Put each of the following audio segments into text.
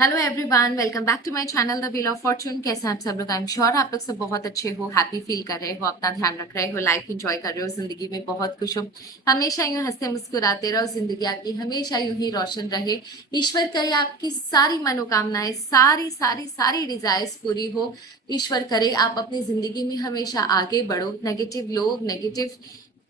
Hello everyone, welcome back to my channel the wheel of fortune. कैसे हैं आप सब लोग? आई एम श्योर आप लोग सब बहुत अच्छे हो, हैप्पी फील कर रहे हो, अपना ध्यान रख रहे हो, लाइफ एंजॉय कर रहे हो, जिंदगी में बहुत खुश हो। हमेशा यूं हंसते मुस्कुराते रहो, जिंदगी आपकी हमेशा यूं ही रोशन रहे। ईश्वर करे आपकी सारी मनोकामनाएं, सारी सारी सारी डिजायर्स पूरी हो। ईश्वर करे आप अपनी जिंदगी में हमेशा आगे बढ़ो, नेगेटिव लोग, नेगेटिव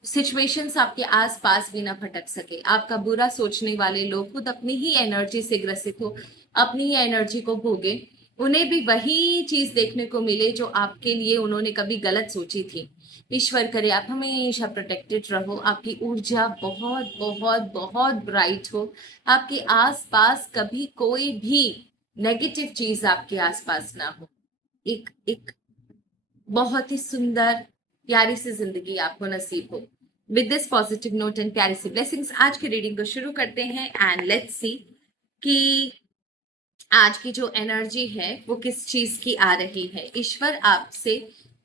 सिचुएशंस आपके आसपास भी ना भटक सके। आपका बुरा सोचने वाले लोग खुद अपनी ही एनर्जी से ग्रसित हो, अपनी ही एनर्जी को भोगे, उन्हें भी वही चीज देखने को मिले जो आपके लिए उन्होंने कभी गलत सोची थी। ईश्वर करे आप हमेशा प्रोटेक्टेड रहो, आपकी ऊर्जा बहुत बहुत बहुत ब्राइट हो, आपके आसपास कभी कोई भी नेगेटिव चीज आपके आसपास ना हो। एक एक बहुत ही सुंदर प्यारी सी जिंदगी आपको नसीब हो। With this positive note and प्यारी सी ब्लेसिंग्स आज की रीडिंग को शुरू करते हैं एंड लेट्स सी कि आज की जो एनर्जी है वो किस चीज की आ रही है। ईश्वर आपसे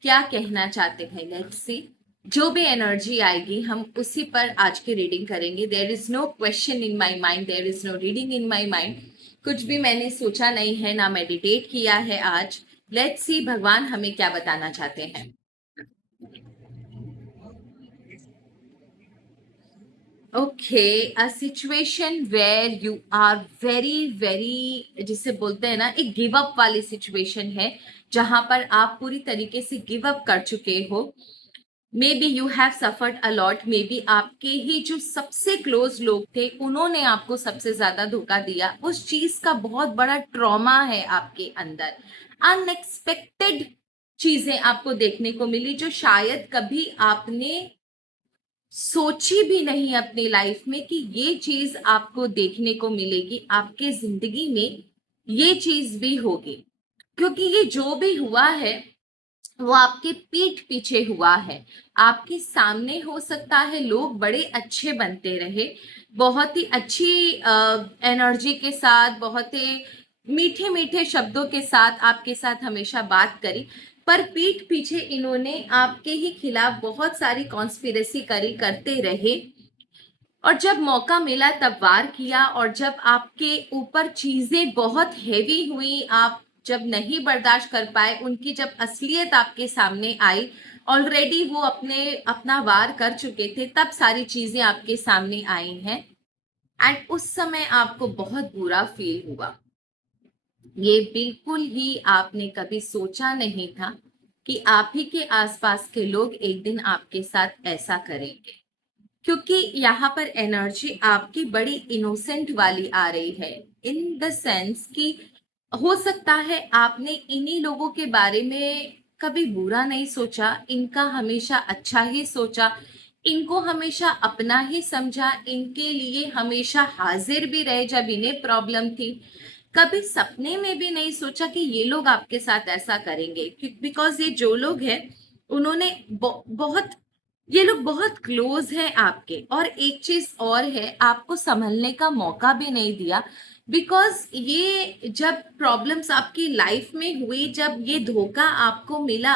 क्या कहना चाहते हैं, लेट्स सी। जो भी एनर्जी आएगी हम उसी पर आज की रीडिंग करेंगे। There is no question in my mind, there is no reading in my mind. कुछ भी मैंने सोचा नहीं है, ना मेडिटेट किया है आज। लेट्स सी भगवान हमें क्या बताना चाहते हैं। Okay, a situation where you are very very, जिसे बोलते हैं ना, एक गिव अप वाली सिचुएशन है जहां पर आप पूरी तरीके से गिव अप कर चुके हो। Maybe you have suffered a lot, maybe आपके ही जो सबसे क्लोज लोग थे उन्होंने आपको सबसे ज्यादा धोखा दिया। उस चीज का बहुत बड़ा ट्रॉमा है आपके अंदर। अनएक्सपेक्टेड चीजें आपको देखने को मिली जो शायद कभी आपने सोची भी नहीं अपनी लाइफ में कि ये चीज आपको देखने को मिलेगी, आपके जिंदगी में ये चीज भी होगी। क्योंकि ये जो भी हुआ है वो आपके पीठ पीछे हुआ है। आपके सामने हो सकता है लोग बड़े अच्छे बनते रहे, बहुत ही अच्छी एनर्जी के साथ, बहुत ही मीठे मीठे शब्दों के साथ आपके साथ हमेशा बात करी, पर पीठ पीछे इन्होंने आपके ही खिलाफ बहुत सारी कॉन्स्पिरेसी करी करते रहे। और जब मौका मिला तब वार किया, और जब आपके ऊपर चीजें बहुत हैवी हुई, आप जब नहीं बर्दाश्त कर पाए, उनकी जब असलियत आपके सामने आई, ऑलरेडी वो अपना वार कर चुके थे, तब सारी चीजें आपके सामने आई हैं। एंड उस समय आपको बहुत बुरा फील हुआ। ये बिल्कुल ही आपने कभी सोचा नहीं था कि आप ही के आसपास के लोग एक दिन आपके साथ ऐसा करेंगे। क्योंकि यहाँ पर एनर्जी आपकी बड़ी इनोसेंट वाली आ रही है, इन द सेंस कि हो सकता है आपने इन्हीं लोगों के बारे में कभी बुरा नहीं सोचा, इनका हमेशा अच्छा ही सोचा, इनको हमेशा अपना ही समझा, इनके लिए हमेशा हाजिर भी रहे जब इन्हें प्रॉब्लम थी। कभी सपने में भी नहीं सोचा कि ये लोग आपके साथ ऐसा करेंगे, बिकॉज ये जो लोग हैं उन्होंने बहुत, ये लोग बहुत क्लोज हैं आपके। और एक चीज और है, आपको संभलने का मौका भी नहीं दिया, बिकॉज ये जब प्रॉब्लम्स आपकी लाइफ में हुई, जब ये धोखा आपको मिला,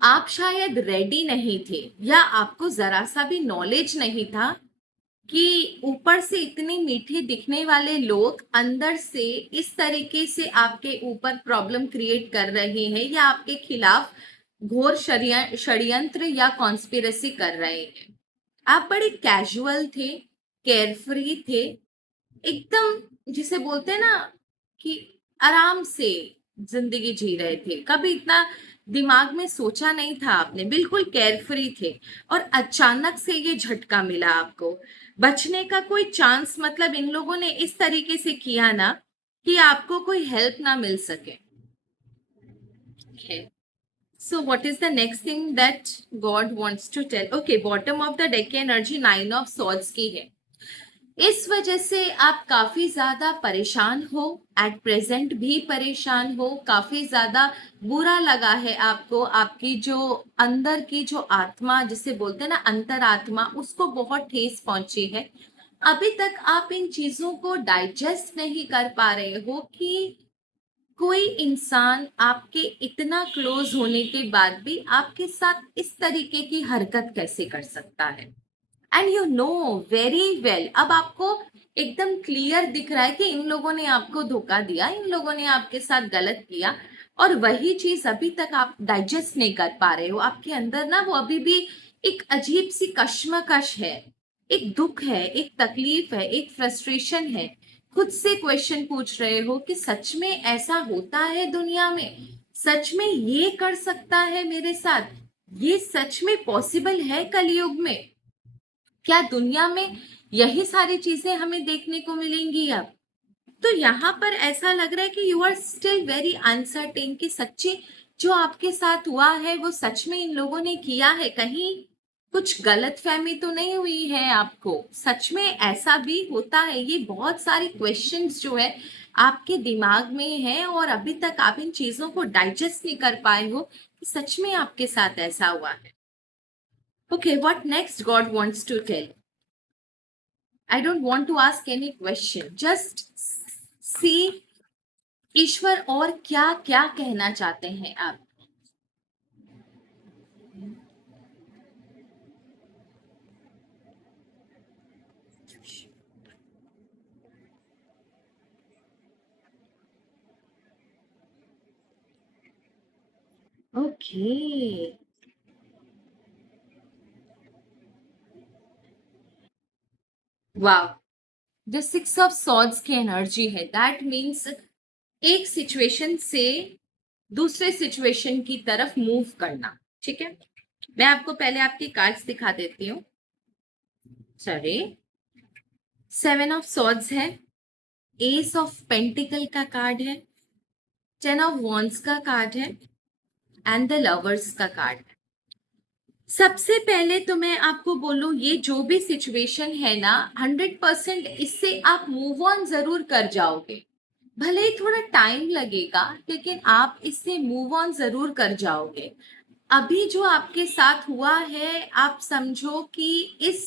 आप शायद रेडी नहीं थे, या आपको जरा सा भी नॉलेज नहीं था कि ऊपर से इतने मीठे दिखने वाले लोग अंदर से इस तरीके से आपके ऊपर प्रॉब्लम क्रिएट कर रहे हैं, या आपके खिलाफ घोर षड्यंत्र या कॉन्स्पिरेसी कर रहे हैं। आप बड़े कैजुअल थे, केयरफ्री थे, एकदम जिसे बोलते हैं ना कि आराम से जिंदगी जी रहे थे। कभी इतना दिमाग में सोचा नहीं था आपने, बिल्कुल केयरफ्री थे। और अचानक से ये झटका मिला आपको, बचने का कोई चांस, मतलब इन लोगों ने इस तरीके से किया ना कि आपको कोई हेल्प ना मिल सके। So what is the next thing that God wants to tell? Okay, bottom of the deck की एनर्जी 9 ऑफ swords की है। इस वजह से आप काफी ज्यादा परेशान हो, एट प्रेजेंट भी परेशान हो, काफी ज्यादा बुरा लगा है आपको, आपकी जो अंदर की जो आत्मा जिसे बोलते हैं ना अंतरात्मा, उसको बहुत ठेस पहुंची है। अभी तक आप इन चीजों को डाइजेस्ट नहीं कर पा रहे हो कि कोई इंसान आपके इतना क्लोज होने के बाद भी आपके साथ इस तरीके की हरकत कैसे कर सकता है। And you know very well, अब आपको एकदम क्लियर दिख रहा है कि इन लोगों ने आपको धोखा दिया, इन लोगों ने आपके साथ गलत किया, और वही चीज अभी तक आप डाइजेस्ट नहीं कर पा रहे हो। आपके अंदर ना वो अभी भी एक अजीब सी कश्मकश है, एक दुख है, एक तकलीफ है, एक फ्रस्ट्रेशन है। खुद से क्वेश्चन पूछ रहे हो कि सच में ऐसा होता है दुनिया में, सच में ये कर सकता है मेरे साथ, ये सच में पॉसिबल है कलयुग में? क्या दुनिया में यही सारी चीजें हमें देखने को मिलेंगी अब? तो यहाँ पर ऐसा लग रहा है कि you are still very uncertain कि सच्ची जो आपके साथ हुआ है वो सच में इन लोगों ने किया है, कहीं कुछ गलत फहमी तो नहीं हुई है आपको, सच में ऐसा भी होता है? ये बहुत सारे क्वेश्चंस जो है आपके दिमाग में है और अभी तक आप इन चीजों को डाइजेस्ट नहीं कर पाए हो कि सच में आपके साथ ऐसा हुआ है। Okay, what next God wants to tell? I don't want to ask any question. Just see ईश्वर और क्या क्या कहना चाहते हैं आप। ओके, वाह, जो सिक्स ऑफ सॉर्ड्स की एनर्जी है दैट मीन्स एक सिचुएशन से दूसरे सिचुएशन की तरफ मूव करना। ठीक है, मैं आपको पहले आपकी कार्ड्स दिखा देती हूँ। सॉरी, सेवन ऑफ सॉर्ड्स है, एस ऑफ पेंटिकल का कार्ड है, टेन ऑफ वॉन्ड्स का कार्ड है, एंड द लवर्स का कार्ड है। सबसे पहले तो मैं आपको बोलूं, ये जो भी सिचुएशन है ना, 100% इससे आप मूव ऑन जरूर कर जाओगे। भले ही थोड़ा टाइम लगेगा लेकिन आप इससे मूव ऑन जरूर कर जाओगे। अभी जो आपके साथ हुआ है, आप समझो कि इस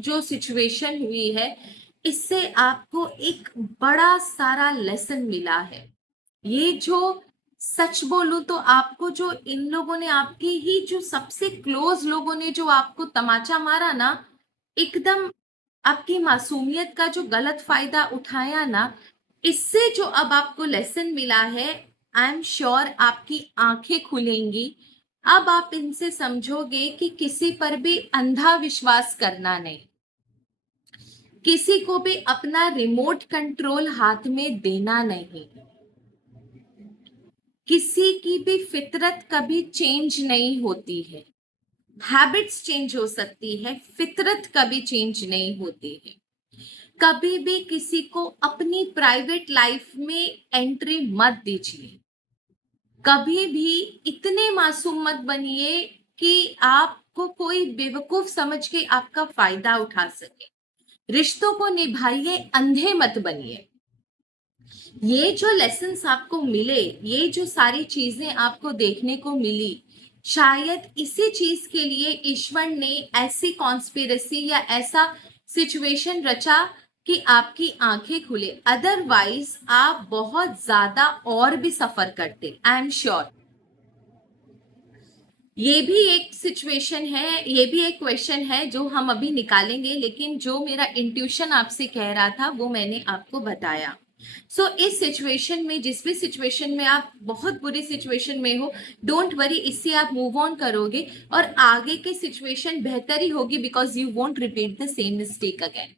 जो सिचुएशन हुई है इससे आपको एक बड़ा सारा लेसन मिला है। ये जो सच बोलूं तो आपको जो इन लोगों ने, आपके ही जो सबसे क्लोज लोगों ने जो आपको तमाचा मारा ना, एकदम आपकी मासूमियत का जो गलत फायदा उठाया ना, इससे जो अब आपको लेसन मिला है, आई एम श्योर आपकी आंखें खुलेंगी। अब आप इनसे समझोगे कि किसी पर भी अंधा विश्वास करना नहीं, किसी को भी अपना रिमोट कंट्रोल हाथ में देना नहीं। किसी की भी फितरत कभी चेंज नहीं होती है। हैबिट्स चेंज हो सकती है, फितरत कभी चेंज नहीं होती है। कभी भी किसी को अपनी प्राइवेट लाइफ में एंट्री मत दीजिए। कभी भी इतने मासूम मत बनिए कि आपको कोई बेवकूफ समझ के आपका फायदा उठा सके। रिश्तों को निभाइए, अंधे मत बनिए। ये जो लेसन्स आपको मिले, ये जो सारी चीजें आपको देखने को मिली, शायद इसी चीज के लिए ईश्वर ने ऐसी कॉन्स्पिरेसी या ऐसा सिचुएशन रचा कि आपकी आंखें खुले। अदरवाइज आप बहुत ज्यादा और भी सफर करते, आई एम श्योर। ये भी एक सिचुएशन है, ये भी एक क्वेश्चन है जो हम अभी निकालेंगे, लेकिन जो मेरा इंट्यूशन आपसे कह रहा था वो मैंने आपको बताया। इस सिचुएशन में, जिस भी सिचुएशन में आप बहुत बुरी सिचुएशन में हो, डोंट वरी, इससे आप मूव ऑन करोगे और आगे की सिचुएशन बेहतर ही होगी, because you won't repeat the same mistake again.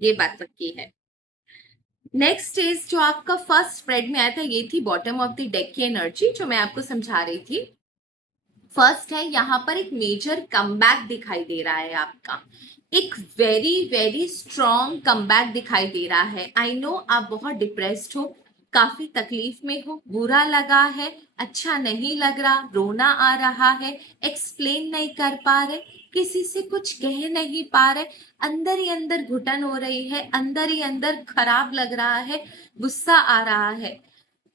ये बात पक्की है। नेक्स्ट इज जो आपका फर्स्ट स्प्रेड में आया था, ये थी बॉटम ऑफ द डेक की एनर्जी जो मैं आपको समझा रही थी। फर्स्ट है, यहाँ पर एक मेजर कमबैक दिखाई दे रहा है आपका, एक वेरी वेरी स्ट्रॉन्ग कमबैक दिखाई दे रहा है। आई नो आप बहुत डिप्रेस्ड हो, काफी तकलीफ में हो, बुरा लगा है, अच्छा नहीं लग रहा, रोना आ रहा है, एक्सप्लेन नहीं कर पा रहे, किसी से कुछ कह नहीं पा रहे, अंदर ही अंदर घुटन हो रही है, अंदर ही अंदर खराब लग रहा है, गुस्सा आ रहा है।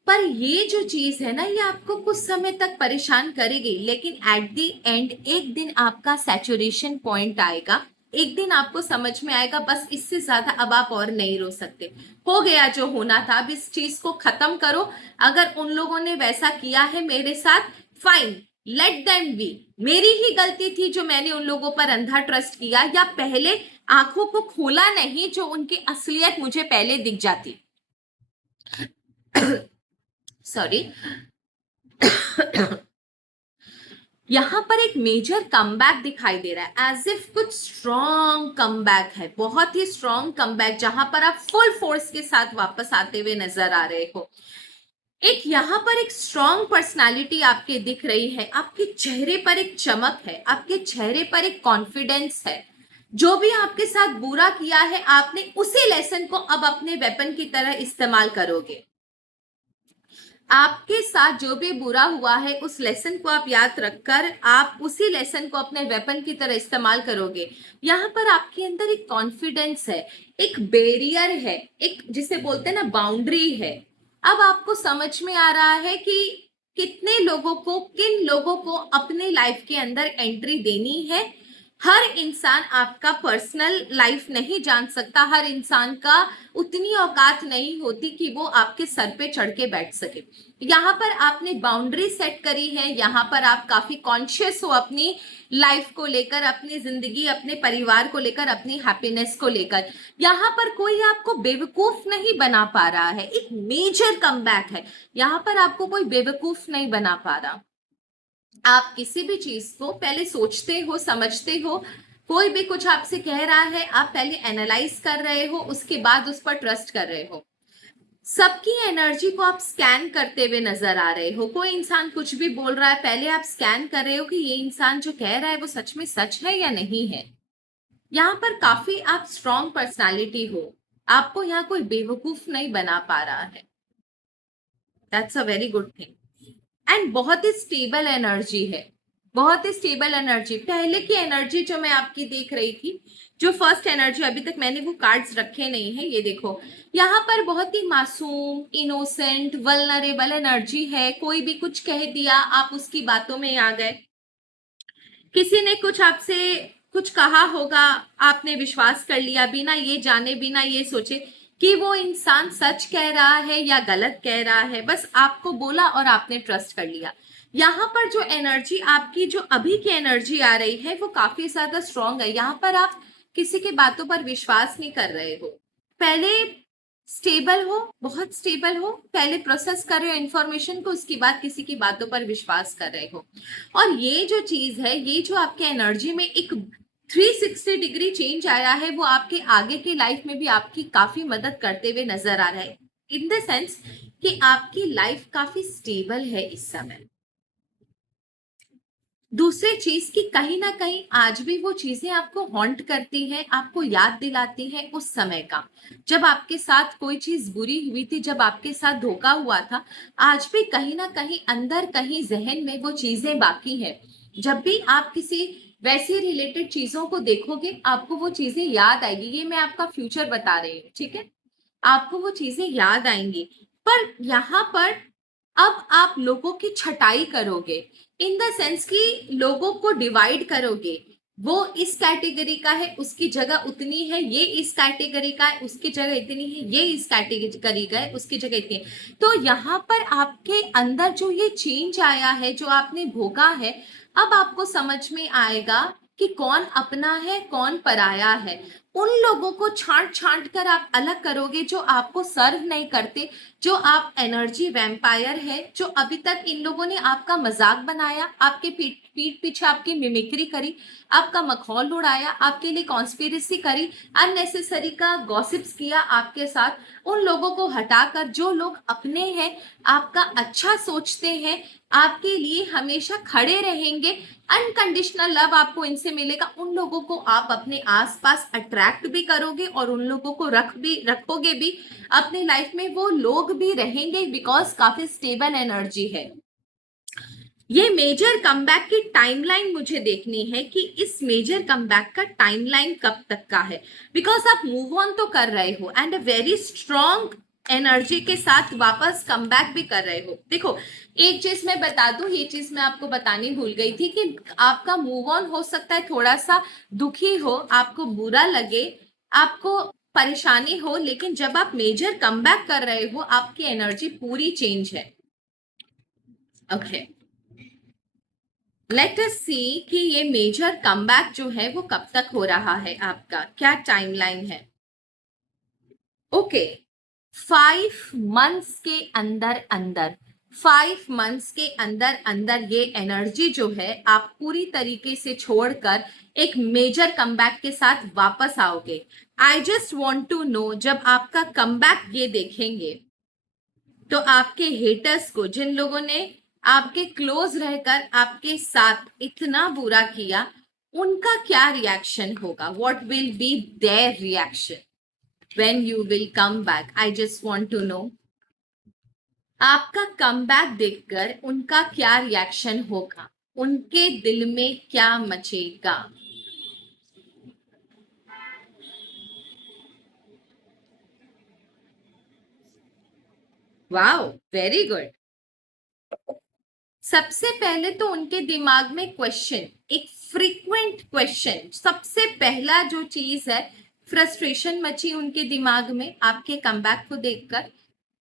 पर ये जो चीज है ना, ये आपको कुछ समय तक परेशान करेगी, लेकिन एट द एंड एक दिन आपका सैचुरेशन पॉइंट आएगा। एक दिन आपको समझ में आएगा बस इससे ज्यादा अब आप और नहीं रो सकते, हो गया जो होना था, अब इस चीज को खत्म करो। अगर उन लोगों ने वैसा किया है मेरे साथ, फाइन, लेट देम बी, मेरी ही गलती थी जो मैंने उन लोगों पर अंधा ट्रस्ट किया, या पहले आंखों को खोला नहीं जो उनकी असलियत मुझे पहले दिख जाती। सॉरी। यहां पर एक मेजर कमबैक दिखाई दे रहा है, एज इफ कुछ स्ट्रॉन्ग कमबैक है, बहुत ही स्ट्रॉन्ग कमबैक, जहां पर आप फुल फोर्स के साथ वापस आते हुए नजर आ रहे हो। एक यहाँ पर एक स्ट्रॉन्ग पर्सनालिटी आपके दिख रही है, आपके चेहरे पर एक चमक है, आपके चेहरे पर एक कॉन्फिडेंस है। जो भी आपके साथ बुरा किया है, आपने उसी लेसन को अब अपने वेपन की तरह इस्तेमाल करोगे। आपके साथ जो भी बुरा हुआ है, उस लेसन को आप याद रखकर आप उसी लेसन को अपने वेपन की तरह इस्तेमाल करोगे। यहाँ पर आपके अंदर एक कॉन्फिडेंस है, एक बैरियर है, एक जिसे बोलते हैं ना बाउंड्री है। अब आपको समझ में आ रहा है कि कितने लोगों को, किन लोगों को अपने लाइफ के अंदर एंट्री देनी है। हर इंसान आपका पर्सनल लाइफ नहीं जान सकता, हर इंसान का उतनी औकात नहीं होती कि वो आपके सर पे चढ़ के बैठ सके। यहाँ पर आपने बाउंड्री सेट करी है, यहाँ पर आप काफी कॉन्शियस हो अपनी लाइफ को लेकर, अपनी जिंदगी, अपने परिवार को लेकर, अपनी हैप्पीनेस को लेकर। यहाँ पर कोई आपको बेवकूफ नहीं बना पा रहा है, एक मेजर कमबैक है। यहाँ पर आपको कोई बेवकूफ नहीं बना पा रहा। आप किसी भी चीज को पहले सोचते हो, समझते हो। कोई भी कुछ आपसे कह रहा है, आप पहले एनालाइज कर रहे हो, उसके बाद उस पर ट्रस्ट कर रहे हो। सबकी एनर्जी को आप स्कैन करते हुए नजर आ रहे हो। कोई इंसान कुछ भी बोल रहा है, पहले आप स्कैन कर रहे हो कि ये इंसान जो कह रहा है वो सच में सच है या नहीं है। यहाँ पर काफी आप स्ट्रॉन्ग पर्सनालिटी हो, आपको यहाँ कोई बेवकूफ नहीं बना पा रहा है। That's a very good thing. And बहुत ही स्टेबल एनर्जी है, बहुत ही स्टेबल एनर्जी। पहले की एनर्जी जो मैं आपकी देख रही थी, जो फर्स्ट एनर्जी, अभी तक मैंने वो कार्ड्स रखे नहीं है, ये देखो। यहाँ पर बहुत ही मासूम, इनोसेंट, वल्नरेबल एनर्जी है। कोई भी कुछ कह दिया, आप उसकी बातों में आ गए। किसी ने कुछ आपसे कुछ कहा होगा, आपने विश्वास कर लिया बिना ये जाने, बिना ये सोचे कि वो इंसान सच कह रहा है या गलत कह रहा है। बस आपको बोला और आपने ट्रस्ट कर लिया। यहाँ पर जो एनर्जी आपकी, जो अभी की एनर्जी आ रही है, वो काफी ज्यादा स्ट्रांग है। यहाँ पर आप किसी की बातों पर विश्वास नहीं कर रहे हो। पहले स्टेबल हो, बहुत स्टेबल हो, पहले प्रोसेस कर रहे हो इंफॉर्मेशन को, उसके बाद किसी की बातों पर विश्वास कर रहे हो। और ये जो चीज है, ये जो आपके एनर्जी में एक 360 डिग्री चेंज आया है, वो आपके आगे की लाइफ में भी आपकी काफी मदद करते हुए नजर आ रहा है। इन द सेंस कि आपकी लाइफ काफी स्टेबल है इस समय। दूसरी चीज कि कहीं ना कहीं आज भी वो चीजें आपको हॉन्ट करती हैं, आपको याद दिलाती हैं उस समय का, जब आपके साथ कोई चीज बुरी हुई थी, जब आपके साथ धोखा हुआ था। आज भी कहीं ना कहीं अंदर, कहीं जहन में वो चीजें बाकी है। जब भी आप किसी वैसी रिलेटेड चीजों को देखोगे, आपको वो चीजें याद आएगी। ये मैं आपका फ्यूचर बता रही हूँ, ठीक है। आपको वो चीजें याद आएंगी। पर यहाँ पर अब आप लोगों की छटाई करोगे, इन द सेंस कि लोगों को डिवाइड करोगे। वो इस कैटेगरी का है, उसकी जगह उतनी है, ये इस कैटेगरी का है, उसकी जगह इतनी है, ये इस कैटेगरी का है, उसकी जगह इतनी है। तो यहाँ पर आपके अंदर जो ये चेंज आया है, जो आपने भोगा है, अब आपको समझ में आएगा कि कौन अपना है, कौन पराया है। उन लोगों को छांट छांट कर आप अलग करोगे जो आपको सर्व नहीं करते, जो आप एनर्जी वैम्पायर है, जो अभी तक इन लोगों ने आपका मजाक बनाया, आपके पीठ पीछे आपकी मिमिक्री करी, आपका मखौल उड़ाया, आपके लिए कॉन्स्पिरेसी करी, अननेसेसरी का गॉसिप्स किया आपके साथ। उन लोगों को हटाकर जो लोग अपने हैं, आपका अच्छा सोचते हैं, आपके लिए हमेशा खड़े रहेंगे, अनकंडीशनल लव आपको इनसे मिलेगा, उन लोगों को आप अपने आसपास अट्रैक्ट भी करोगे और उन लोगों को रखोगे भी अपने लाइफ में। वो लोग भी रहेंगे बिकॉज काफी स्टेबल एनर्जी है। ये मेजर कमबैक की टाइमलाइन मुझे देखनी है कि इस मेजर कमबैक का टाइमलाइन कब तक का है। बिकॉज आप मूव ऑन तो कर रहे हो and a very strong energy के साथ वापस कमबैक भी कर रहे हो। देखो, एक चीज मैं बता दूं, ये चीज मैं आपको बतानी भूल गई थी कि आपका मूव ऑन हो सकता है थोड़ा सा दुखी हो, आपको बुरा लगे, आपको परेशानी हो, लेकिन जब आप मेजर कमबैक कर रहे हो, आपकी एनर्जी पूरी चेंज है। ओके। लेट अस सी कि ये मेजर कमबैक जो है वो कब तक हो रहा है, आपका क्या टाइमलाइन है। ओके, 5 मंथ्स के अंदर अंदर, 5 मंथ्स के अंदर अंदर ये एनर्जी जो है आप पूरी तरीके से छोड़कर एक मेजर कमबैक के साथ वापस आओगे। I just want to know, जब आपका कमबैक ये देखेंगे तो आपके हेटर्स को, जिन लोगों ने आपके क्लोज रहकर आपके साथ इतना बुरा किया, उनका क्या रिएक्शन होगा? What will be their reaction when you will come back? I just want to know, आपका कमबैक देखकर उनका क्या रिएक्शन होगा, उनके दिल में क्या मचेगा? Wow, very good. सबसे पहले तो उनके दिमाग में क्वेश्चन, एक फ्रीक्वेंट क्वेश्चन, सबसे पहला जो चीज है, फ्रस्ट्रेशन मची उनके दिमाग में आपके कमबैक को देखकर,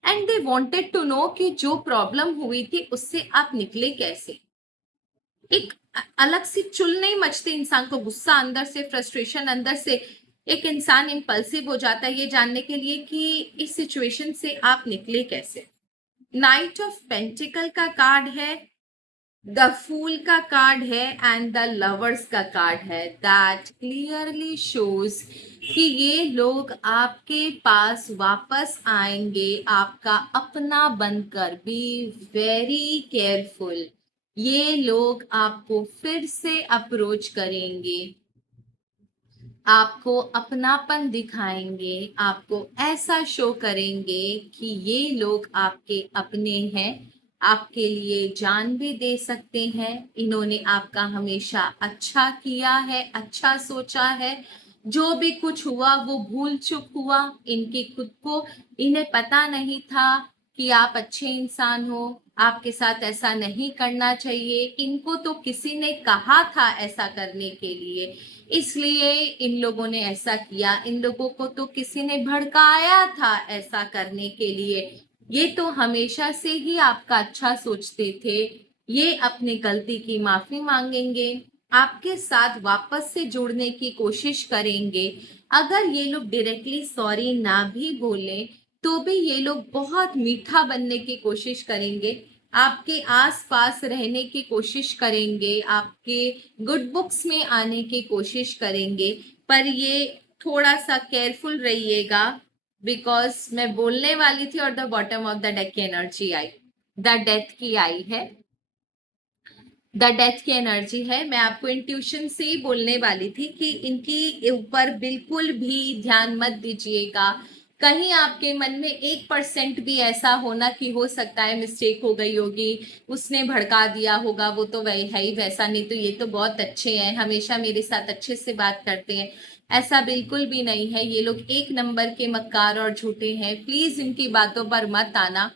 and they wanted to know कि जो प्रॉब्लम हुई थी उससे आप निकले कैसे। एक अलग सी चुल नहीं मचती इंसान को, गुस्सा अंदर से, फ्रस्ट्रेशन अंदर से, एक इंसान इम्पल्सिव हो जाता है ये जानने के लिए कि इस सिचुएशन से आप निकले कैसे। नाइट ऑफ पेंटिकल का कार्ड है, द फूल का कार्ड है, एंड द लवर्स का कार्ड है। दैट क्लियरली शोज कि ये लोग आपके पास वापस आएंगे आपका अपना बनकर। बी वेरी केयरफुल, ये लोग आपको फिर से अप्रोच करेंगे, आपको अपनापन दिखाएंगे, आपको ऐसा शो करेंगे कि ये लोग आपके अपने हैं, आपके लिए जान भी दे सकते हैं। इन्होंने आपका हमेशा अच्छा किया है, अच्छा सोचा है। जो भी कुछ हुआ वो भूल चुक हुआ, इनके खुद को, इन्हें पता नहीं था कि आप अच्छे इंसान हो, आपके साथ ऐसा नहीं करना चाहिए। इनको तो किसी ने कहा था ऐसा करने के लिए, इसलिए इन लोगों ने ऐसा किया। इन लोगों को तो किसी ने भड़काया था ऐसा करने के लिए। ये तो हमेशा से ही आपका अच्छा सोचते थे। ये अपनी गलती की माफी मांगेंगे, आपके साथ वापस से जुड़ने की कोशिश करेंगे। अगर ये लोग डायरेक्टली सॉरी ना भी बोले तो भी ये लोग बहुत मीठा बनने की कोशिश करेंगे, आपके आसपास रहने की कोशिश करेंगे, आपके गुड बुक्स में आने की कोशिश करेंगे। पर ये थोड़ा सा केयरफुल रहिएगा, बिकॉज मैं बोलने वाली थी और the bottom of the deck की एनर्जी आई, द डेथ की आई है, द डेथ की एनर्जी है। मैं आपको इंट्यूशन से ही बोलने वाली थी कि इनकी ऊपर बिल्कुल भी ध्यान मत दीजिएगा। कहीं आपके मन में 1% भी ऐसा होना कि हो सकता है मिस्टेक हो गई होगी, उसने भड़का दिया होगा, वो तो वही है ही वैसा, नहीं तो ये तो बहुत अच्छे हैं, हमेशा मेरे साथ अच्छे से बात करते हैं, ऐसा बिल्कुल भी नहीं है। ये लोग एक नंबर के मक्कार और झूठे हैं, प्लीज इनकी बातों पर मत आना।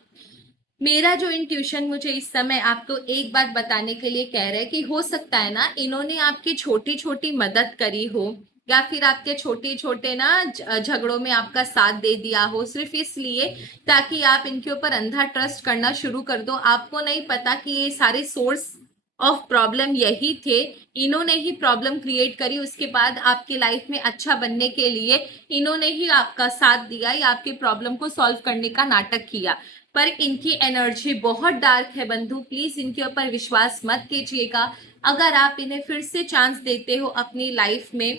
मेरा जो इंट्यूशन मुझे इस समय आपको एक बात बताने के लिए कह रहा है कि हो सकता है ना इन्होंने आपकी छोटी छोटी मदद करी हो, या फिर आपके छोटे छोटे ना झगड़ों में आपका साथ दे दिया हो, सिर्फ इसलिए ताकि आप इनके ऊपर अंधा ट्रस्ट करना शुरू कर दो। आपको नहीं पता कि ये सारे सोर्स ऑफ प्रॉब्लम यही थे, इन्होंने ही प्रॉब्लम क्रिएट करी, उसके बाद आपके लाइफ में अच्छा बनने के लिए इन्होंने ही आपका साथ दिया या आपके प्रॉब्लम को सॉल्व करने का नाटक किया। पर इनकी एनर्जी बहुत डार्क है बंधु, प्लीज इनके ऊपर विश्वास मत कीजिएगा। अगर आप इन्हें फिर से चांस देते हो अपनी लाइफ में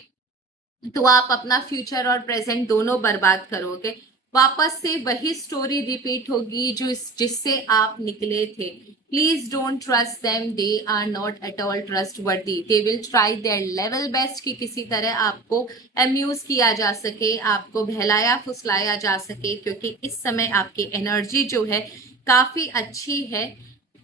तो आप अपना फ्यूचर और प्रेजेंट दोनों बर्बाद करोगे। वापस से वही स्टोरी रिपीट होगी जो जिससे आप निकले थे। Please don't trust them, they are not at all trustworthy. They will try their level best कि किसी तरह आपको अम्यूज किया जा सके, आपको बहलाया फुसलाया जा सके, क्योंकि इस समय आपकी एनर्जी जो है काफी अच्छी है।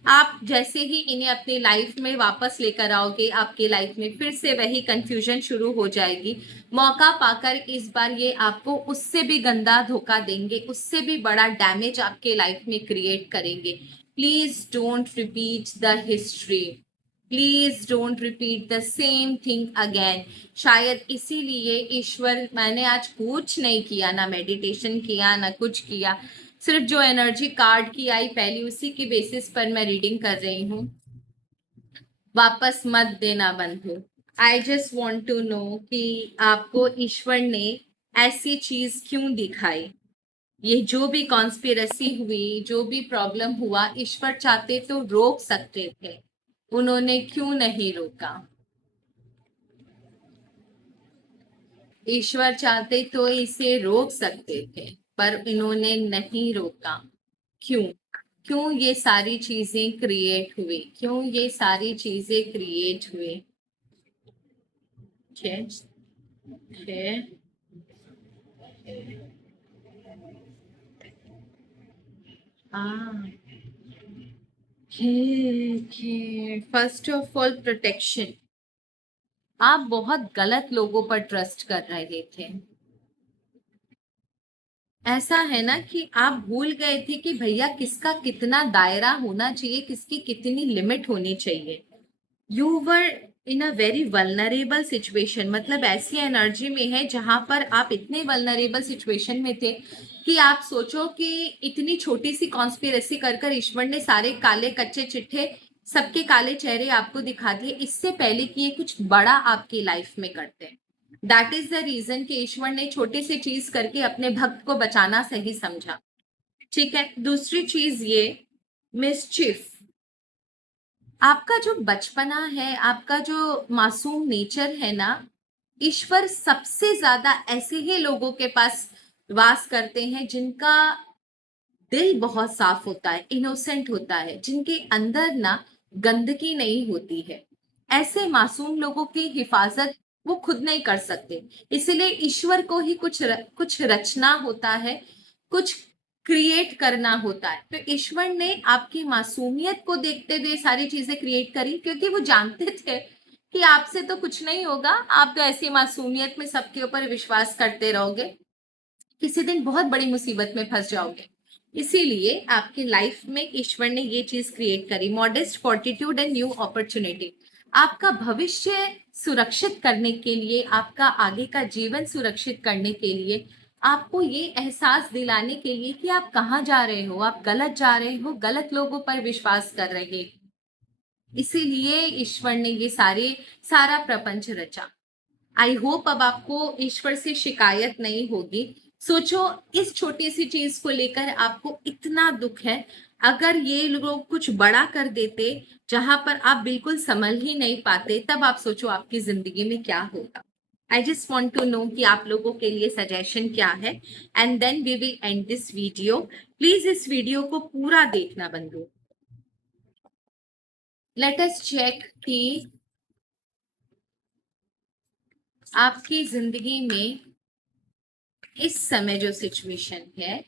आप जैसे ही इन्हें अपनी लाइफ में वापस लेकर आओगे, आपकी लाइफ में फिर से वही कंफ्यूजन शुरू हो जाएगी। मौका पाकर इस बार ये आपको उससे भी गंदा धोखा देंगे, उससे भी बड़ा डैमेज आपके लाइफ में क्रिएट करेंगे। Please don't repeat the history, please don't repeat the same thing again. शायद इसीलिए ईश्वर, मैंने आज कुछ नहीं किया, ना मेडिटेशन किया ना कुछ किया, सिर्फ जो एनर्जी कार्ड की आई पहली उसी के बेसिस पर मैं रीडिंग कर रही हूँ। वापस मत देना बंधु। I just want to know कि आपको ईश्वर ने ऐसी चीज क्यों दिखाई। ये जो भी कॉन्स्पिरसी हुई, जो भी प्रॉब्लम हुआ, ईश्वर चाहते तो रोक सकते थे, उन्होंने क्यों नहीं रोका। ईश्वर चाहते तो इसे रोक सकते थे, पर इन्होंने नहीं रोका। क्यों? क्यों ये सारी चीजें क्रिएट हुई? क्यों ये सारी चीजें क्रिएट हुई? ठीक है। हाँ, फर्स्ट ऑफ ऑल प्रोटेक्शन। आप बहुत गलत लोगों पर ट्रस्ट कर रहे थे। ऐसा है ना कि आप भूल गए थे कि भैया किसका कितना दायरा होना चाहिए, किसकी कितनी लिमिट होनी चाहिए। You were in a very vulnerable situation, मतलब ऐसी एनर्जी में है जहां पर आप इतने वल्नरेबल सिचुएशन में थे कि आप सोचो कि इतनी छोटी सी कॉन्स्पिरेसी कर कर ईश्वर ने सारे काले कच्चे चिट्ठे, सबके काले चेहरे आपको दिखा दिए, इससे पहले कि ये कुछ बड़ा आपकी लाइफ में करते हैं। दैट इज द रीजन कि ईश्वर ने छोटी सी चीज करके अपने भक्त को बचाना सही समझा। ठीक है, दूसरी चीज ये मिसचिफ। आपका जो बचपना है, आपका जो मासूम नेचर है ना, ईश्वर सबसे ज्यादा ऐसे ही लोगों के पास वास करते हैं जिनका दिल बहुत साफ होता है, इनोसेंट होता है, जिनके अंदर ना गंदगी नहीं होती है। ऐसे मासूम लोगों की हिफाजत वो खुद नहीं कर सकते, इसलिए ईश्वर को ही कुछ रचना होता है, कुछ क्रिएट करना होता है। तो ईश्वर ने आपकी मासूमियत को देखते हुए सारी चीजें क्रिएट करी, क्योंकि वो जानते थे कि आपसे तो कुछ नहीं होगा, आप तो ऐसी मासूमियत में सबके ऊपर विश्वास करते रहोगे, किसी दिन बहुत बड़ी मुसीबत में फंस जाओगे। इसीलिए आपकी लाइफ में ईश्वर ने ये चीज क्रिएट करी, मॉडेस्ट फॉर्टिट्यूड एंड न्यू अपॉर्चुनिटी। आपका भविष्य सुरक्षित करने के लिए, आपका आगे का जीवन सुरक्षित करने के लिए, आपको ये एहसास दिलाने के लिए कि आप कहाँ जा रहे हो, आप गलत जा रहे हो, गलत लोगों पर विश्वास कर रहे हो। इसीलिए ईश्वर ने ये सारा प्रपंच रचा। आई होप अब आपको ईश्वर से शिकायत नहीं होगी। सोचो, इस छोटी सी चीज को लेकर आपको इतना दुख है, अगर ये लोग कुछ बड़ा कर देते जहां पर आप बिल्कुल संभल ही नहीं पाते, तब आप सोचो आपकी जिंदगी में क्या होगा। I just want to know कि आप लोगों के लिए सजेशन क्या है, and then we will end this video. Please इस वीडियो को पूरा देखना बंधु। लेट अस चेक कि आपकी जिंदगी में इस समय जो सिचुएशन है,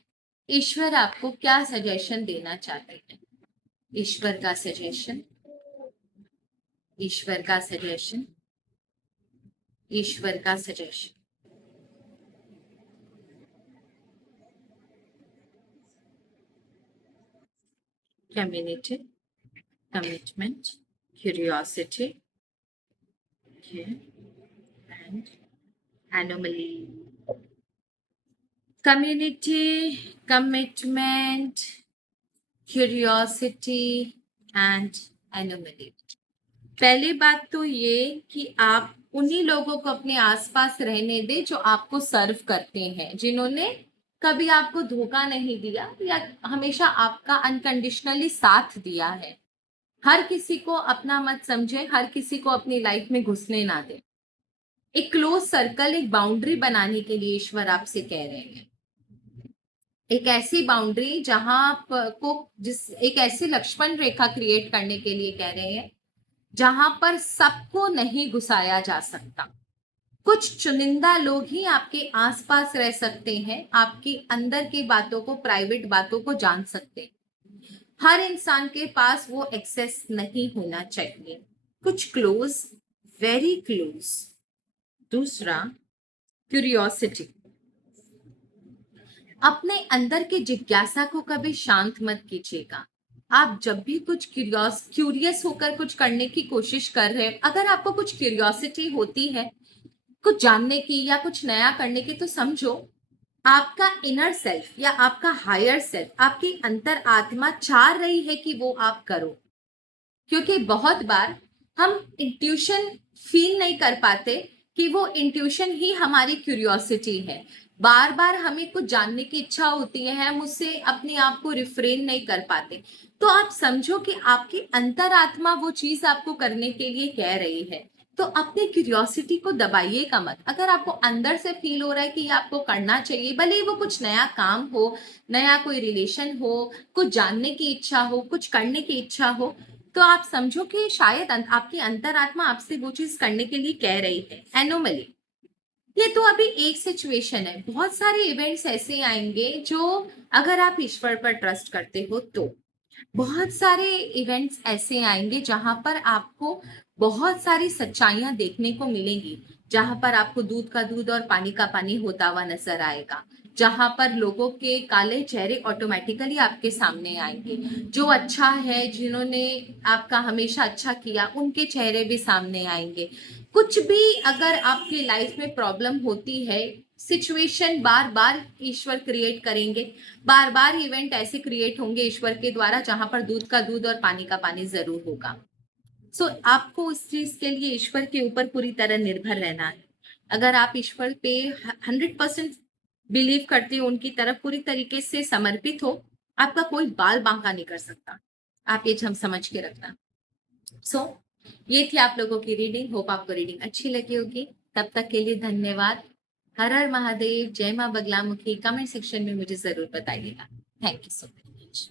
ईश्वर आपको क्या सजेशन देना चाहते हैं। ईश्वर का सजेशन, ईश्वर का सजेशन, ईश्वर का suggestion. Community, commitment, curiosity, and anomaly. Community, commitment, curiosity and anomaly. पहली बात तो ये कि आप उन्हीं लोगों को अपने आसपास रहने दें जो आपको सर्व करते हैं, जिन्होंने कभी आपको धोखा नहीं दिया या हमेशा आपका अनकंडीशनली साथ दिया है। हर किसी को अपना मत समझे, हर किसी को अपनी लाइफ में घुसने ना दे। एक क्लोज सर्कल, एक बाउंड्री बनाने के लिए ईश्वर आपसे कह रहे हैं। एक ऐसी बाउंड्री जहां को जिस एक ऐसी लक्ष्मण रेखा क्रिएट करने के लिए कह रहे हैं जहां पर सबको नहीं घुसाया जा सकता। कुछ चुनिंदा लोग ही आपके आसपास रह सकते हैं, आपके अंदर की बातों को, प्राइवेट बातों को जान सकते हैं। हर इंसान के पास वो एक्सेस नहीं होना चाहिए। कुछ क्लोज, वेरी क्लोज। दूसरा, क्यूरियोसिटी। अपने अंदर की जिज्ञासा को कभी शांत मत कीजिएगा। आप जब भी कुछ क्यूरियस होकर कुछ करने की कोशिश कर रहे हैं, अगर आपको कुछ क्यूरियोसिटी होती है कुछ जानने की या कुछ नया करने की, तो समझो आपका इनर सेल्फ या आपका हायर सेल्फ, आपकी अंतर आत्मा चाह रही है कि वो आप करो। क्योंकि बहुत बार हम इंट्यूशन फील नहीं कर पाते कि वो इंट्यूशन ही हमारी क्यूरियोसिटी है। बार बार हमें कुछ जानने की इच्छा होती है, हम उससे अपने आप को रिफ्रेन नहीं कर पाते। तो आप समझो कि आपकी अंतरात्मा वो चीज आपको करने के लिए कह रही है। तो अपनी क्यूरियोसिटी को दबाइएगा मत। अगर आपको अंदर से फील हो रहा है कि ये आपको करना चाहिए, भले ही वो कुछ नया काम हो, नया कोई रिलेशन हो, कुछ जानने की इच्छा हो, कुछ करने की इच्छा हो, तो आप समझो कि शायद आपकी अंतरात्मा आपसे वो चीज करने के लिए कह रही है। एनोमली। ये तो अभी एक सिचुएशन है, बहुत सारे इवेंट्स ऐसे आएंगे जो, अगर आप ईश्वर पर ट्रस्ट करते हो तो बहुत सारे इवेंट्स ऐसे आएंगे जहां पर आपको बहुत सारी सच्चाइयां देखने को मिलेंगी, जहां पर आपको दूध का दूध और पानी का पानी होता हुआ नजर आएगा, जहां पर लोगों के काले चेहरे ऑटोमेटिकली आपके सामने आएंगे। जो अच्छा है, जिन्होंने आपका हमेशा अच्छा किया, उनके चेहरे भी सामने आएंगे। कुछ भी अगर आपकी लाइफ में प्रॉब्लम होती है, सिचुएशन बार बार ईश्वर क्रिएट करेंगे, बार बार इवेंट ऐसे क्रिएट होंगे ईश्वर के द्वारा जहां पर दूध का दूध और पानी का पानी जरूर होगा। आपको उस चीज के लिए ईश्वर के ऊपर पूरी तरह निर्भर रहना है। अगर आप ईश्वर पे 100% बिलीव करते हो, उनकी तरफ पूरी तरीके से समर्पित हो, आपका कोई बाल बांका नहीं कर सकता। आप ये हम समझ के रखना। सो ये थी आप लोगों की रीडिंग। होप आपको रीडिंग अच्छी लगी होगी। तब तक के लिए धन्यवाद। हर हर महादेव, जय माँ बगलामुखी। कमेंट सेक्शन में मुझे जरूर बताइएगा। Thank you so much.